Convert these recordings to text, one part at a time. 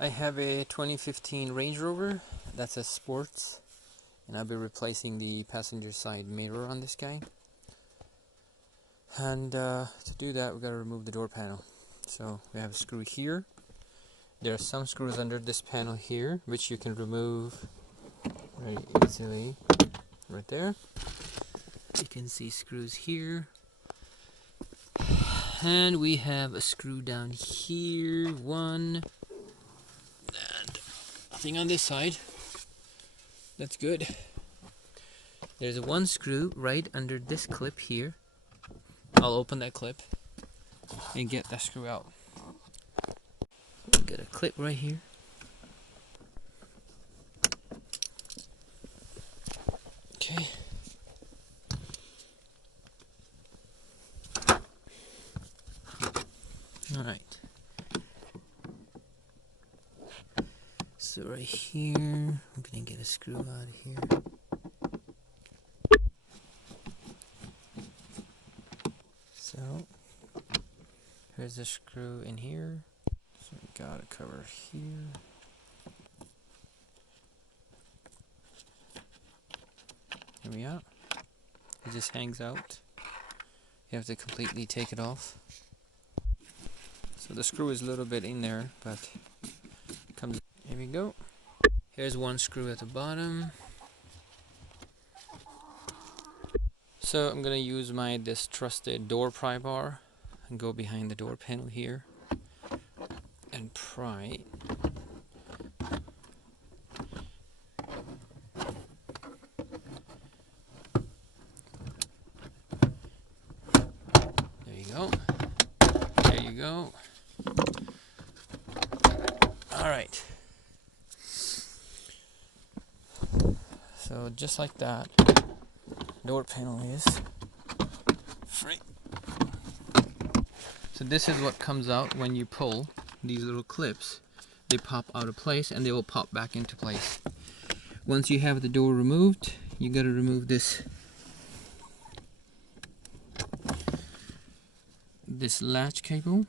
I have a 2015 Range Rover, that's a Sport, and I'll be replacing the passenger side mirror on this guy. And to do that, we got to remove the door panel. So we have a screw here. There are some screws under this panel here, which you can remove very easily. Right there. You can see screws here. And we have a screw down here, one, and nothing on this side. That's good. There's one screw right under this clip here. I'll open that clip and get that screw out. Got a clip right here. Okay. Alright. So right here, I'm gonna get a screw out of here. So here's a screw in here. So we got a cover here. Here we are. It just hangs out. You have to completely take it off. So the screw is a little bit in there, but it comes. Here we go. Here's one screw at the bottom. So I'm gonna use this trusted door pry bar and go behind the door panel here and pry. There you go. There you go. All right. So just like that, door panel is free. So this is what comes out when you pull these little clips. They pop out of place and they will pop back into place. Once you have the door removed, you got to remove this latch cable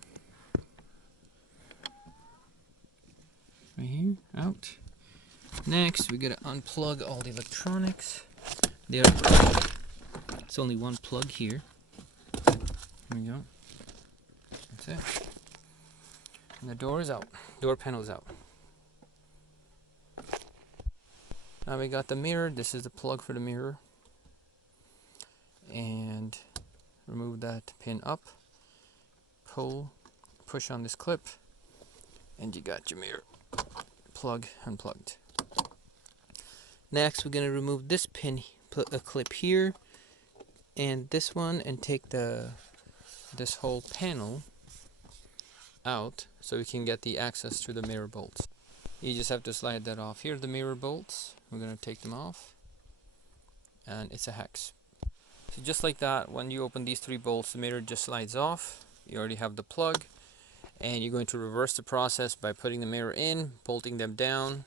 right here out. Next, we got to unplug all the electronics. It's only one plug here. Here we go. That's it. And the door is out. Door panel is out. Now we got the mirror. This is the plug for the mirror. And remove that pin up. Pull, push on this clip, and you got your mirror plug unplugged. Next, we're going to remove this pin, clip here, and this one, and take this whole panel out so we can get the access to the mirror bolts. You just have to slide that off. Here are the mirror bolts. We're going to take them off, and it's a hex. So just like that, when you open these three bolts, the mirror just slides off. You already have the plug, and you're going to reverse the process by putting the mirror in, bolting them down,